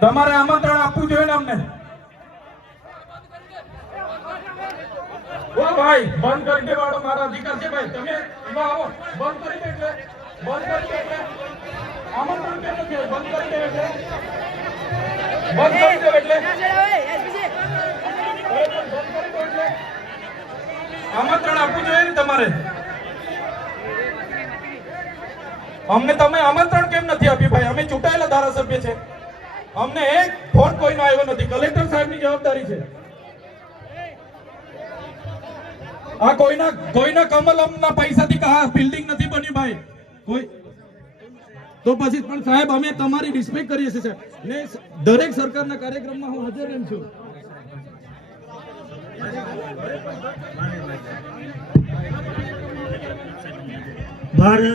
તમારે આમંત્રણ આપવું જોઈએ ને અમને? ઓ ભાઈ બંધ કરી દેવાડો મારા અધિકાર છે ભાઈ. તમે એમાં આવો. બંધ કરી દે એટલે. બંધ કરી દે એટલે. આમંત્રણ કેમ નથી બંધ કરી દે એટલે. બંધ કરી દે એટલે. અરે પણ બંધ કરી દો એટલે આમંત્રણ આપવું જોઈએ ને તમારે? અમને તમે આમંત્રણ કેમ નથી આપ્યું ભાઈ? અમે ચૂંટાયેલા ધારાસભ્ય છે. અમને એક ફોન કોઈનો આવ્યો નથી. કલેક્ટર સાહેબની જવાબદારી છે. આ કોઈના કોઈના કમલમના પૈસાથી કા બિલ્ડિંગ નથી બની ભાઈ. કોઈ તો પછી પણ સાહેબ, અમે તમારી રિસ્પેક્ટ કરીએ છીએ, સાહેબ. ને દરેક સરકારના કાર્યક્રમમાં હું હાજર રહેમ છું. ભારત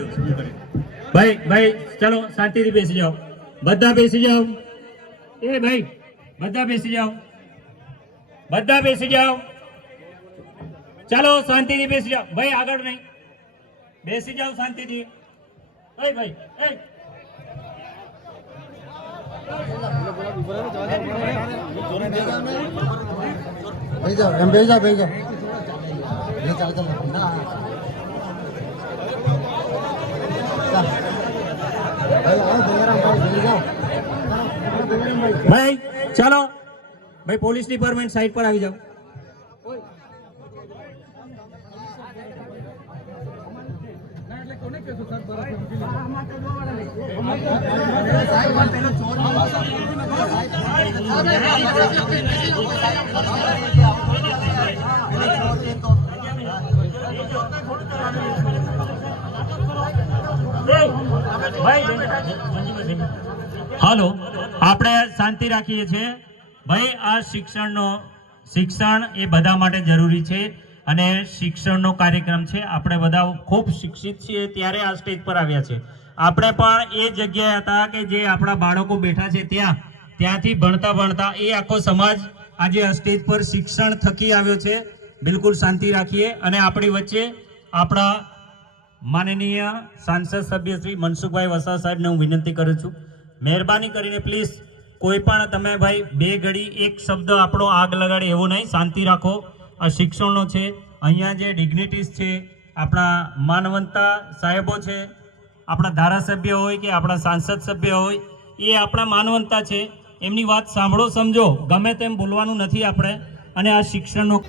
ભાઈ ભાઈ, ચલો, શાંતિથી બેસી જાઓ. બધા બેસી જાઓ. એ ભાઈ બધા બેસી જાઓ બધા બેસી જાઓ ચાલો શાંતિથી બેસી જાઓ ભાઈ આગળ નહીં બેસી જાઓ શાંતિથી એ ભાઈ એ બેસી જાઓ એમ બેસી જાઓ બેસી જાઓ એ ચાલ ચાલ ના ચાલ. ભાઈ ચાલો. ભાઈ પોલીસ ડિપાર્ટમેન્ટ સાઈડ પર આવી જાઓ. હાલો. આપણે શાંતિ રાખીએ છીએ. ભાઈ, આ શિક્ષણનો, શિક્ષણ એ બધા માટે જરૂરી છે અને શિક્ષણનો કાર્યક્રમ છે. આપણે બધા ખૂબ શિક્ષિત છીએ ત્યારે આ સ્ટેજ પર આવ્યા છે. આપણે પણ એ જગ્યાએ હતા કે જે આપણા બાળકો બેઠા છે ત્યાં, ત્યાંથી ભણતા ભણતા એ આખો સમાજ આજે આ સ્ટેજ પર શિક્ષણ થકી આવ્યો છે. બિલકુલ શાંતિ રાખીએ અને આપણી વચ્ચે આપણા માનનીય સાંસદ સભ્ય શ્રી મનસુખભાઈ વસાવા સાહેબને હું વિનંતી કરું છું. મહેરબાની કરીને પ્લીઝ કોઈ પણ તમે ભાઈ બે ઘડી એક શબ્દ આપણો આગ લગાડે એવો નહીં, શાંતિ રાખો. આ શિક્ષણનો છે, અહીંયા જે ડિગ્નિટીઝ છે, આપણા માનવંતા સાહેબો છે, આપણા ધારાસભ્ય હોય કે આપણા સાંસદ સભ્ય હોય, એ આપણા માનવંતા છે. એમની વાત સાંભળો, સમજો, ગમે તેમ બોલવાનું નથી આપણે. અને આ શિક્ષણનો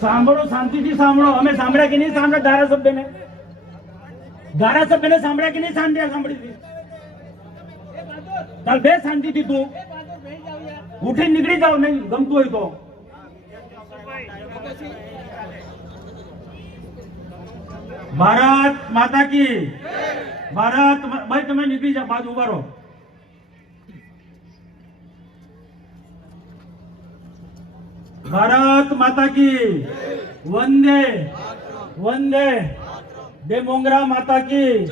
સાંભળો, શાંતિથી સાંભળો. અમે સાંભળ્યા કે નહીં સાંભળ્યા? ધારાસભ્યને? ધારાસભ્યને સાંભળ્યા કે નહીં? શાંતિ સાંભળી ચાલ બે શાંતિથી તું. ઉઠી નીકળી જાવ નહીં, ગમતું હોય તો. ભારત માતા કી. ભારત ભાઈ, તમે નીકળી જાઓ, બાજુ ઊભા રહો. ભારત માતા કી. વંદે વંદે. દેમોંગરા માતા કી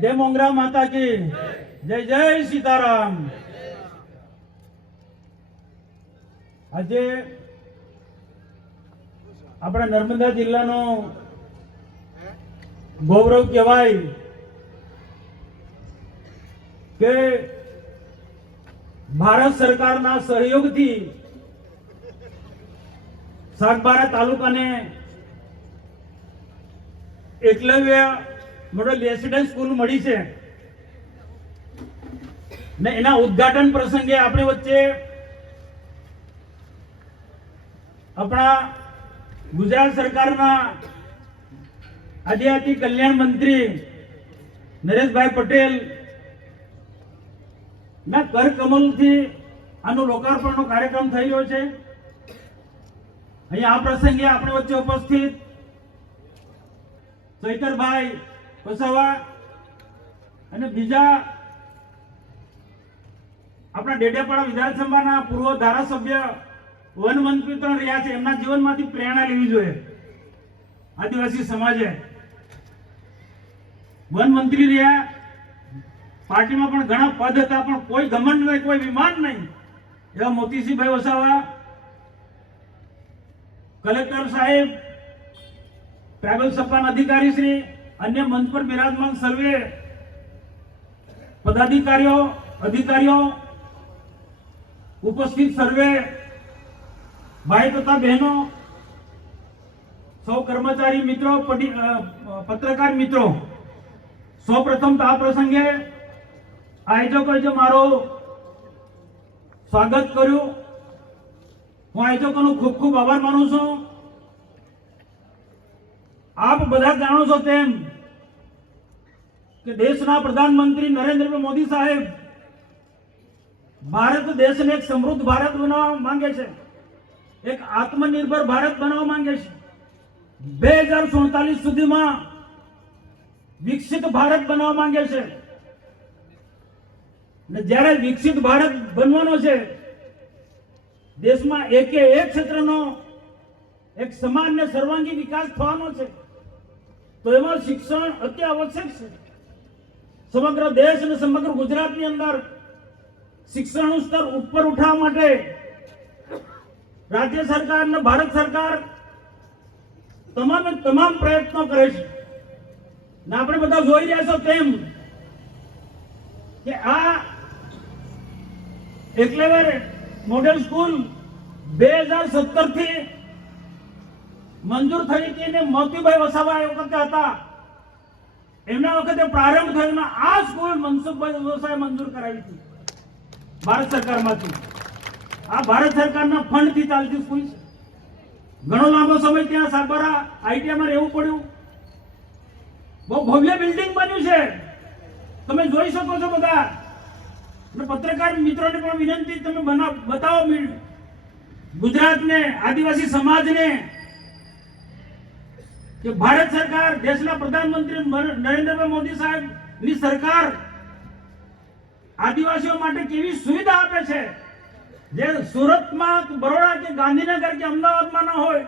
દેમોંગરા માતા કી જય જય સીતારામ આજે આપણા નર્મદા જિલ્લાનો ગૌરવ કહેવાય કે ભારત સરકારના સહયોગથી સાગબારા તાલુકાને એકલવ્ય મોડલ રેસિડેન્સ સ્કૂલ મળી છે. ને એના ઉદ્ઘાટન પ્રસંગે આપણી વચ્ચે આપણા ગુજરાત સરકારના આદિજાતિ કલ્યાણ મંત્રી નરેશભાઈ પટેલ ના કરકમલથી આનો લોકાર્પણનો કાર્યક્રમ થઈ રહ્યો છે. અહીંયા આ પ્રસંગે આપણી વચ્ચે ઉપસ્થિત ચૈતરભાઈ વસાવા અને બીજા આપણા ડેડિયાપાડા વિધાનસભાના પૂર્વ ધારાસભ્ય વન પણ રહ્યા છે. એમના જીવનમાંથી પ્રેરણા લેવી જોઈએ. આદિવાસી સમાજે. વન મંત્રી રહ્યા. પાર્ટીમાં પણ ઘણા પદ હતા, પણ કોઈ ગમન નહીં, કોઈ વિમાન નહીં. એવા મોતીસિંહભાઈ વસાવા, કલેક્ટર સાહેબ ટ્રાઇબલ સપ્લાન અધિકારી શ્રી અન્ય મંચ પર બિરાજમાન સર્વે પદાધિકારીઓ, અધિકારીઓ, ઉપસ્થિત સર્વે, ભાઈ તથા બહેનો, સૌ કર્મચારી મિત્રો પત્રકાર મિત્રો, સૌપ્રથમ તો આ પ્રસંગે આયોજકોએ જે મારો સ્વાગત કર્યું, હું આયોજકોનો ખૂબ ખૂબ આભાર માનું છું. આપ બધા જાણો છો તેમ કે દેશના પ્રધાનમંત્રી નરેન્દ્ર મોદી સાહેબ ભારત દેશને એક સમૃદ્ધ ભારત બનાવવા માંગે છે. એક આત્મનિર્ભર ભારત બનાવવા માંગે છે. બે હજાર સુડતાલીસ સુધીમાં વિકસિત ભારત બનાવવા માંગે છે. ને જ્યારે વિકસિત ભારત બનવાનો છે, દેશમાં એકે એક ક્ષેત્રનો એક સમાન ને સર્વાંગી વિકાસ થવાનો છે. તો એમાં શિક્ષણ અતિ આવશ્યક છે. સમગ્ર દેશ અને સમગ્ર ગુજરાતની અંદર શિક્ષણનું સ્તર ઉપર ઉઠાવવા માટે રાજ્ય સરકાર અને ભારત સરકાર તમામે તમામ પ્રયત્નો કરે છે. ને આપણે બધા જોઈ રહ્યા છો તેમ કે આ એકલેવર મોડેલ સ્કૂલ બે હજાર સત્તરથી મંજૂર થઈ હતી ને મોતીભાઈ વસાવા એ વખતે હતા. એમના વખતે પ્રારંભ થયો આ સ્કૂલ મનસુખભાઈ વસાવાએ મંજૂર કરાવી હતી. ભારત સરકારમાંથી. આ ભારત સરકારના ફંડથી ચાલતી સ્કૂલ ઘણો લાંબો સમય ત્યાં સાગબારા આઈટીઆઈમાં રહેવું પડ્યું. બહુ ભવ્ય બિલ્ડિંગ બન્યું છે. તમે જોઈ શકો છો બધા. અને પત્રકાર મિત્રોને પણ વિનંતી, તમે બનાવ બતાવો ગુજરાતને, આદિવાસી સમાજને કે ભારત સરકાર દેશના પ્રધાનમંત્રી નર- નરેન્દ્રભાઈ મોદી સાહેબની સરકાર આદિવાસીઓ માટે કેવી સુવિધા આપે છે? જે સુરતમાં બરોડા કે ગાંધીનગર કે અમદાવાદમાં ન હોય,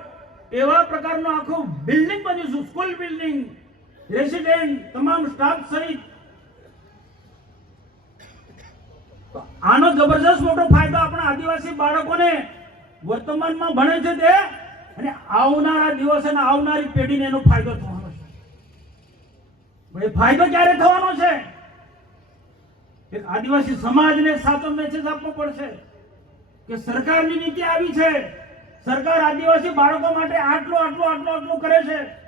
એવા પ્રકારનો આખો બિલ્ડિંગ બન્યું છે સ્કૂલ બિલ્ડિંગ રેસિડેન્ટ તમામ સ્ટાફ સહિત. આનો જબરજસ્ત મોટો ફાયદો આપણા આદિવાસી બાળકોને વર્તમાનમાં ભણે છે તે અને આવનારા દિવસે આવનારી પેઢીને એનો ફાયદો થવાનો છે. એ ફાયદો ક્યારે થવાનો છે? આદિવાસી સમાજને સાચો મેસેજ આપવો પડશે. કે સરકારની નીતિ આવી છે. સરકાર આદિવાસી બાળકો માટે આટલું આટલું આટલું આટલું કરે છે.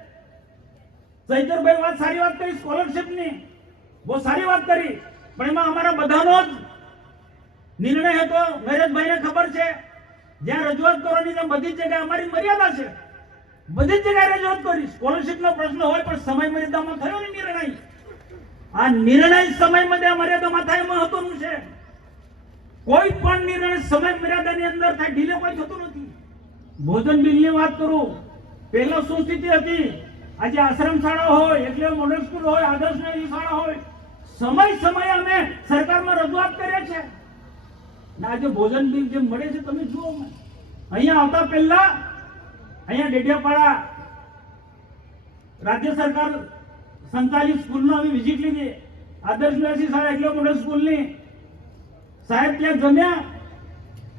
ચૈતરભાઈ, વાત સારી વાત કરી સ્કોલરશિપની બહુ સારી વાત કરી. પણ એમાં અમારા બધાનો જ નિર્ણય હતો. નરેશભાઈને ખબર છે. જ્યાં રજૂઆત કરવાની ત્યાં બધી જગ્યાએ અમારી મર્યાદા છે. બધી જગ્યાએ રજૂઆત કરી. સ્કોલરશિપનો પ્રશ્ન હોય, પણ સમય મર્યાદામાં થયો ને નિર્ણય. આ નિર્ણય સમય મર્યાદામાં થાય મહત્વનું છે. કોઈ પણ નિર્ણય સમય મર્યાદાની અંદર થાય ઢીલે કોઈ થતું નથી. ભોજન બિલની વાત કરું. પહેલા શું સ્થિતિ હતી. આજે આશ્રમ શાળા હોય, એટલે મોડલ સ્કૂલ હોય, આદર્શ શાળા હોય. સમય સમયે અમે સરકારમાં રજૂઆત કરીએ છે ને ભોજન બિલ જે મળે છે, તમે જુઓ. અહીંયા આવતા પહેલા, અહીંયા ડેડિયાપાડા રાજ્ય સરકાર સંચાલિત સ્કૂલનો અમે વિઝિટ લીધી. આદર્શ શાળા એટલે મોડલ સ્કૂલની. સાહેબ ત્યાં જમ્યા.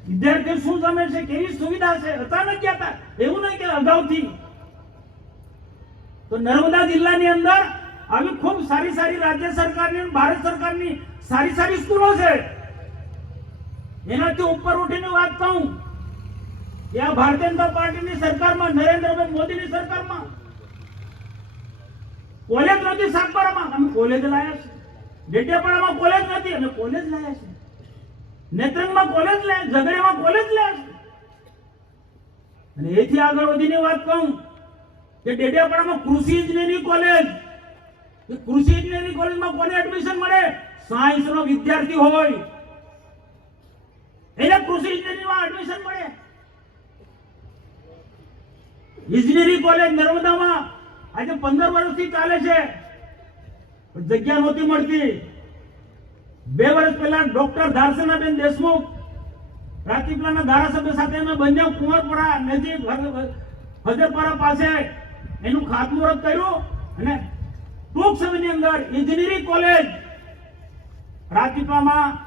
વિદ્યાર્થીઓ શું જમે છે, કેવી સુવિધા છે? અચાનક ગયા હતા. એવું નહીં કે અગાઉથી. તો નર્મદા જિલ્લાની અંદર આવી ખૂબ સારી સારી રાજ્ય સરકારની, ભારત સરકારની સારી સારી સ્કૂલો છે. એનાથી ઉપર ઉઠીને વાત કહું. કે આ ભારતીય જનતા પાર્ટીની સરકારમાં, નરેન્દ્રભાઈ મોદીની સરકારમાં, કોલેજ નથી સાગબારામાં. અમે કોલેજ લાયા છે. ડેડિયાપાડામાં કોલેજ નથી, અમે કોલેજ લાયા છે. નેત્રંગમાં કોલેજ લાયા ઝઘડિયામાં કોલેજ લાયા છે. અને એથી આગળ વધીને વાત કહું કે ડેડિયાપાડામાં કૃષિ ઇજનેરી કોલેજ. કૃષિ ઇજનેરી કોલેજમાં કોને એડમિશન મળે? સાયન્સ નો વિદ્યાર્થી હોય. એને કૃષિ ઇજનેરીમાં એડમિશન મળે. ઇજનેરી કોલેજ નર્મદામાં. આજે પંદર વર્ષથી ચાલે છે. જગ્યા નહોતી મળતી. બે વર્ષ પહેલા ડોક્ટર ધારસેનાબેન દેશમુખ રાજપીપળાના ધારાસભ્ય સાથે અમે બંને કુંવરપુરા નજીક હજરપરા પાસે એનું ખાતમુહૂર્ત કર્યું અને ટૂંક સમયની અંદર ઇજનેરી કોલેજ રાજપીપળામાં